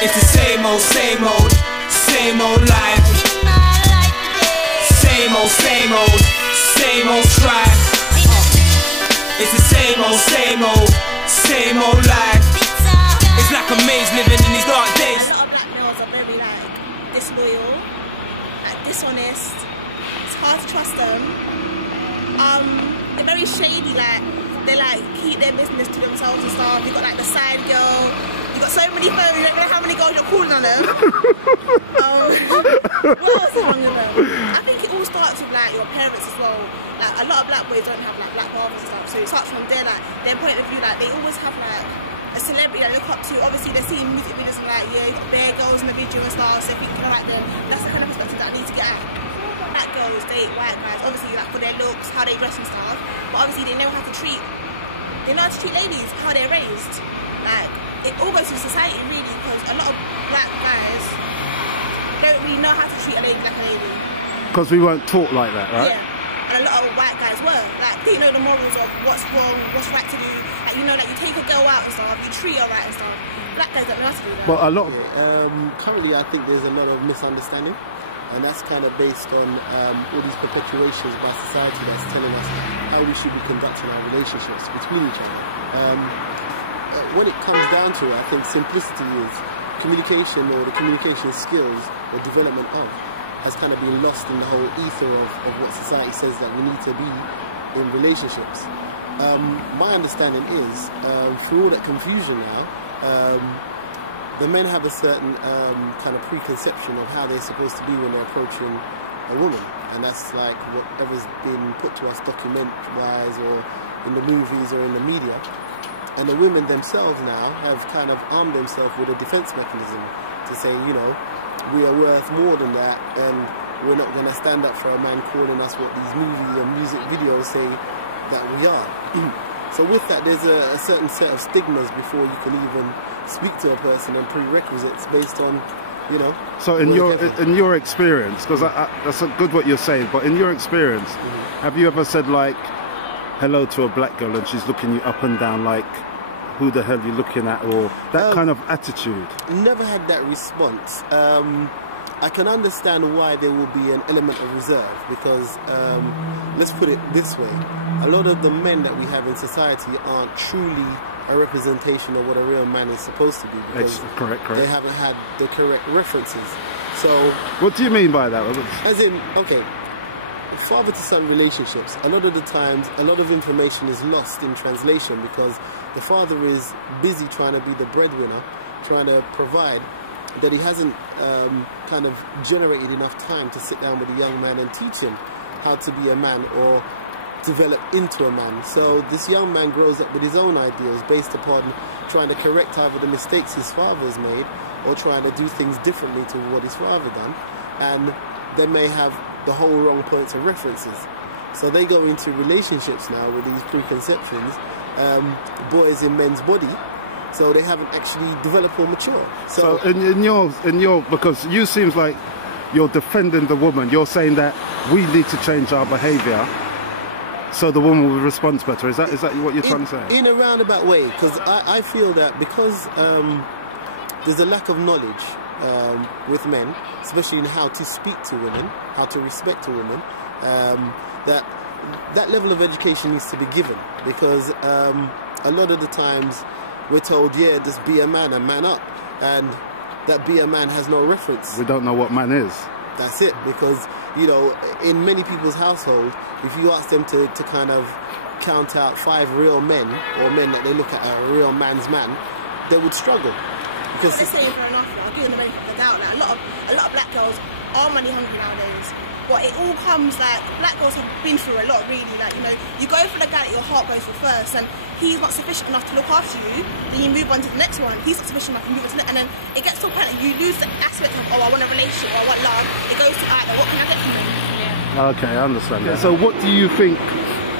It's the same old life. Same old strife. It's the same old life. It's like a maze living in these dark days. A lot of black males are very like disloyal, like dishonest. It's hard to trust them. They're very shady, like they like keep their business to themselves and stuff. You got like the side girl. You got so many phones. You don't know how many girls you're calling on them. What else is wrong with them? I think it all starts with like your parents as well. Like a lot of black boys don't have like black fathers and stuff. So it starts from their point of view. Like they always have like a celebrity they look up to. Obviously they're seeing music videos and like, yeah, you got bare girls in the video and stuff, so if you can like them, that's the kind of perspective that I need to get at. Black girls date white guys, obviously like for their looks, how they dress and stuff, but obviously they know how to treat ladies, how they're raised. Like it all goes to society really, because a lot of black guys don't really know how to treat a lady like a lady. Because we weren't taught like that, right? Yeah. And a lot of white guys were. Like, they know the morals of what's wrong, what's right to do. Like, you know, like, you take a girl out and stuff, you treat her right and stuff. Black guys don't know how to do that. Well, a lot of... currently, I think there's a lot of misunderstanding. And that's kind of based on all these perpetuations by society that's telling us how we should be conducting our relationships between each other. When it comes down to it, I think simplicity is communication, or the communication skills or development of, has kind of been lost in the whole ether of what society says that we need to be in relationships. My understanding is, through all that confusion now, the men have a certain kind of preconception of how they're supposed to be when they're approaching a woman, and that's like whatever's been put to us document-wise or in the movies or in the media. And the women themselves now have kind of armed themselves with a defense mechanism to say, you know, we are worth more than that, and we're not going to stand up for a man calling us what these movies and music videos say that we are. So with that, there's a certain set of stigmas before you can even speak to a person, and prerequisites based on, you know. So in your experience, because that's good what you're saying, but in your experience, have you ever said like hello to a black girl and she's looking you up and down like, who the hell are you looking at, or that kind of attitude? Never had that response. I can understand why there will be an element of reserve, because let's put it this way, a lot of the men that we have in society aren't truly a representation of what a real man is supposed to be, because correct. They haven't had the correct references. So what do you mean by that? As in, okay, father to son relationships, a lot of the times a lot of information is lost in translation, because the father is busy trying to be the breadwinner, trying to provide, that he hasn't kind of generated enough time to sit down with a young man and teach him how to be a man or develop into a man. So this young man grows up with his own ideals based upon trying to correct either the mistakes his father's made or trying to do things differently to what his father done, and they may have the whole wrong points of references. So they go into relationships now with these preconceptions, boys in men's body, so they haven't actually developed or matured. So in your because you seems like you're defending the woman. You're saying that we need to change our behaviour so the woman will respond better. Is that what you're trying to say? In a roundabout way, because I feel that because there's a lack of knowledge with men, especially in how to speak to women, how to respect a woman, that level of education needs to be given, because a lot of the times we're told, yeah, just be a man and man up, and that be a man has no reference. We don't know what man is. That's it, because, you know, in many people's household, if you ask them to kind of count out 5 real men, or men that they look at a real man's man, they would struggle. Because they're saying for enough, I'll give them the benefit of the doubt. Like, a lot of black girls are money hungry nowadays. But it all comes like, black girls have been through a lot really, like, you know, you go for the guy that your heart goes for first, and he's not sufficient enough to look after you, then you move on to the next one, he's not sufficient enough to move on to the next, and then it gets to a point that you lose the aspect of, oh, I want a relationship, or I want love, it goes to, what can I get from you? Yeah. Okay, I understand that. So what do you think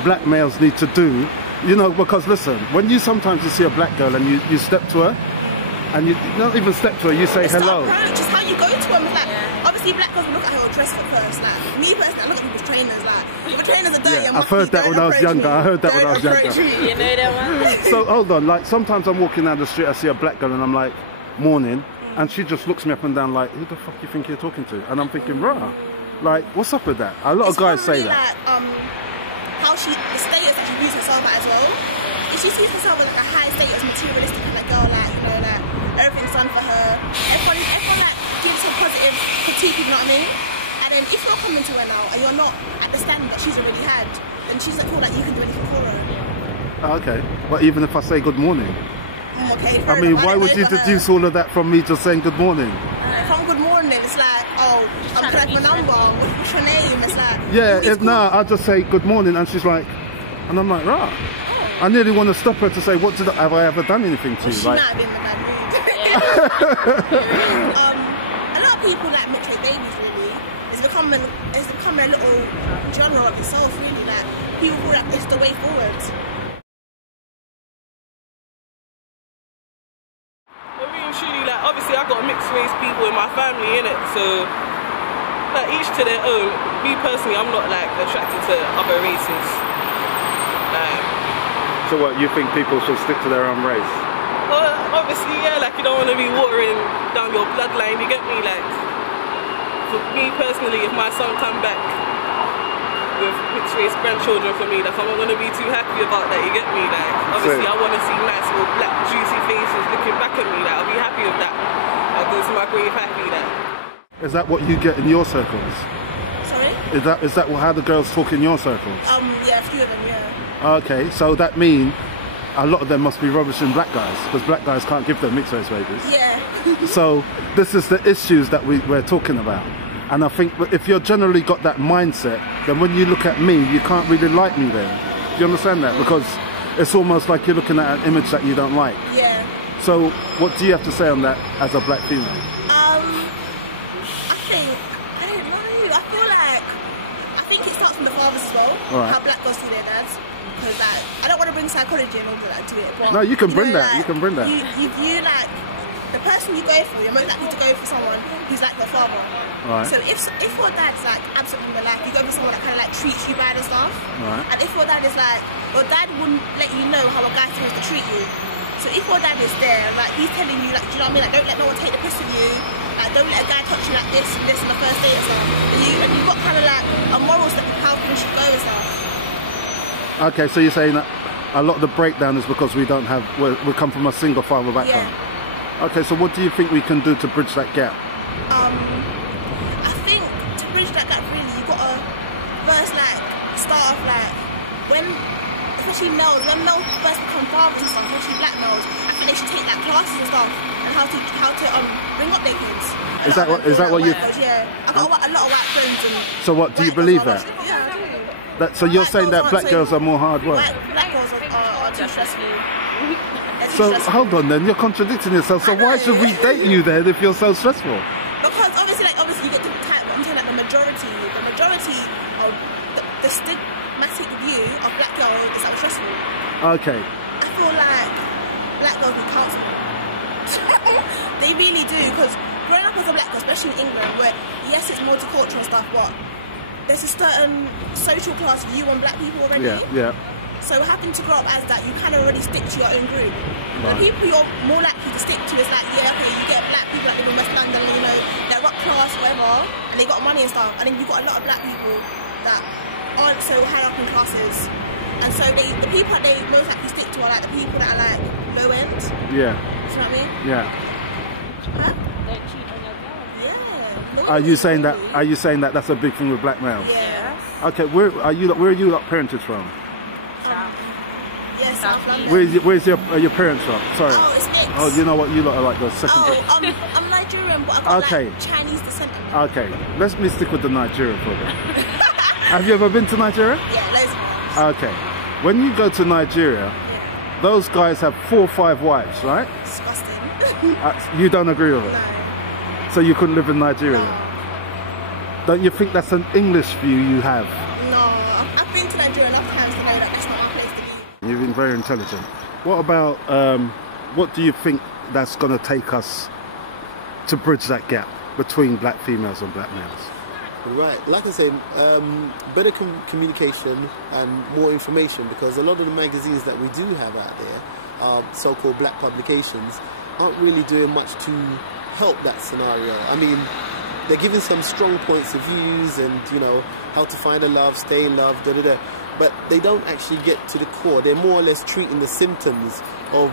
black males need to do? You know, because listen, when you sometimes see a black girl and you step to her, and you not even step to her, you say hello. Just how you go to them, like, obviously black girls will look at her dress at first, like, me personally, I look at people's trainers, like, if the trainers are dirty, I've heard that when I was younger, I heard that when I was younger. You know that one? So hold on, like, sometimes I'm walking down the street, I see a black girl and I'm like, morning, and she just looks me up and down like, who the fuck you think you're talking to? And I'm thinking, rah, like, what's up with that? A lot of guys say that. Like, how the status that she views herself at as well. If she sees herself as like a high status, materialistic kind of girl, like, you know, like everything's done for her. Everyone like gives her positive critique, you know what I mean? And then if you're coming to her now and you're not at the standard that she's already had, then she doesn't feel like you can do anything for her. Okay, but even if I say good morning, okay, I mean, why would you deduce all of that from me just saying good morning? From good morning, it's like, oh, I'm trying my number, what's your name? It's like, yeah, I'll just say good morning, and she's like, and I'm like, rah. I nearly want to stop her to say, have I ever done anything to you? She like, might have been in the bad mood. A lot of people like metro babies really. It's becoming a little genre of itself really. Like people feel like it's the way forward. Truly, like obviously I got mixed race people in my family, innit? So like each to their own. Me personally, I'm not like attracted to other races. Like, so what, you think people should stick to their own race? well, obviously, yeah, like you don't want to be watering down your bloodline, you get me? Like, for me personally, if my son come back with mixed race grandchildren for me, like I'm not going to be too happy about that, you get me? Like, obviously I want to see nice little black juicy faces looking back at me, like I'll be happy with that. I'll go to my grave happy, like. Is that what you get in your circles? Sorry? Is that how the girls talk in your circles? Yeah, a few of them, yeah. Okay, so that means a lot of them must be rubbish in black guys, because black guys can't give them mixed race babies. Yeah. So this is the issues that we're talking about. And I think if you're generally got that mindset, then when you look at me, you can't really like me then. Do you understand that? Because it's almost like you're looking at an image that you don't like. Yeah. So what do you have to say on that as a black female? I think it starts from the fathers as well. Right. How black girls see their dads. Because like, I don't want to bring psychology and all that to it. But, No, you can bring know, that. Like, you can bring that. You view like the person you go for. You're most likely to go for someone who's like your father. Right. So if your dad's like absent from your life, you go for someone that kind of like treats you bad and stuff. Right. And if your dad is like, your dad wouldn't let you know how a guy's supposed to treat you. So if your dad is there, like he's telling you, like, do you know what I mean? Like, don't let no one take the piss of you. Like, don't let a guy touch you like this and this on the first date or something. And you've got kind of like a moral step of how things should go and stuff. Okay, so you're saying that a lot of the breakdown is because we come from a single father background. Yeah. Okay, so what do you think we can do to bridge that gap? I think to bridge that gap, really, you've got to first like start off like when, especially males, when males first become fathers and stuff, especially black males, I think they should take like classes and stuff and how to bring up their kids. Is that what you? Yeah, I've got a lot of white friends and. So what do you believe that? Yeah, I do. So you're saying that black girls are more hard work? Black girls are too stressful. So hold on then, you're contradicting yourself. So why should we date you then if you're so stressful? Because obviously you get different type, but I'm saying like the majority of the stigmatic view of black girls is like stressful. Okay. I feel like black girls need counselling. They really do, because growing up as a black girl, especially in England, where yes it's multicultural and stuff, but there's a certain social class view on black people already. Yeah. So having to grow up as that, you kind of already stick to your own group. Right. The people you're more likely to stick to is like, yeah, okay, you get black people that live in West London, you know, they're rock class, whatever, and they got money and stuff. And then you've got a lot of black people that aren't so high up in classes. And so the people that they most likely stick to are like the people that are like low end. Yeah. Do you know what I mean? Yeah. Huh? They cheat on their girls. Yeah. Are you saying that that's a big thing with black males? Yeah. Okay, where are you lot parented from? Yes, South London. Where's your parents from? Sorry. Oh, it's mixed. Oh, you know what? You lot are like the second. Oh, I'm Nigerian, but I've got Okay. like Chinese descent. Okay, let me stick with the Nigerian for a bit. Have you ever been to Nigeria? Yeah, loads of times. Okay, when you go to Nigeria, Yeah. those guys have 4 or 5 wives, right? Disgusting. You don't agree with it? No. So you couldn't live in Nigeria? No. Don't you think that's an English view you have? No, I've been to Nigeria enough times to know that that's not my place to be. You've been very intelligent. What about, what do you think that's going to take us to bridge that gap between black females and black males? Right, like I said, better communication and more information, because a lot of the magazines that we do have out there, so-called black publications, aren't really doing much to help that scenario. I mean, they're giving some strong points of views and, you know, how to find a love, stay in love, da-da-da. But they don't actually get to the core. They're more or less treating the symptoms of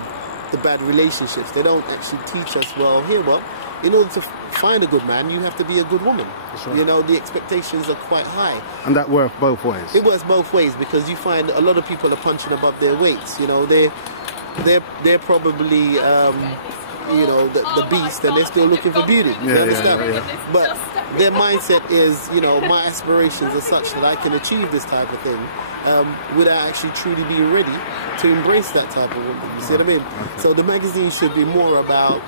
the bad relationships. They don't actually teach us, well, in order to find a good man, you have to be a good woman. That's right. You know, the expectations are quite high. And that works both ways. It works both ways, because you find a lot of people are punching above their weights. You know, they're probably you know, the beast, and they're still looking for beauty. You understand? But their mindset is, you know, my aspirations are such that I can achieve this type of thing without actually truly being ready to embrace that type of woman. You see what I mean? Okay. So the magazine should be more about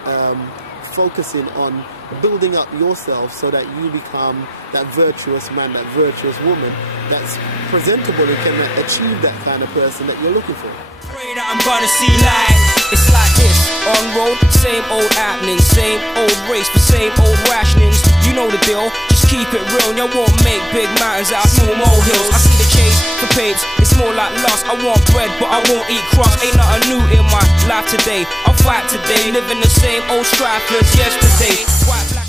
focusing on building up yourself so that you become that virtuous man, that virtuous woman that's presentable and can achieve that kind of person that you're looking for. Pray that I'm gonna see light. It's like this, on road, same old happenings, same old race for same old rationings. You know the deal, just keep it real. You won't make big mountains out of small molehills. I see the chase for papes, it's more like lost. I want bread, but I won't eat crust. Ain't nothing new in my life today. I'll fight today, living the same old strife as yesterday. White, black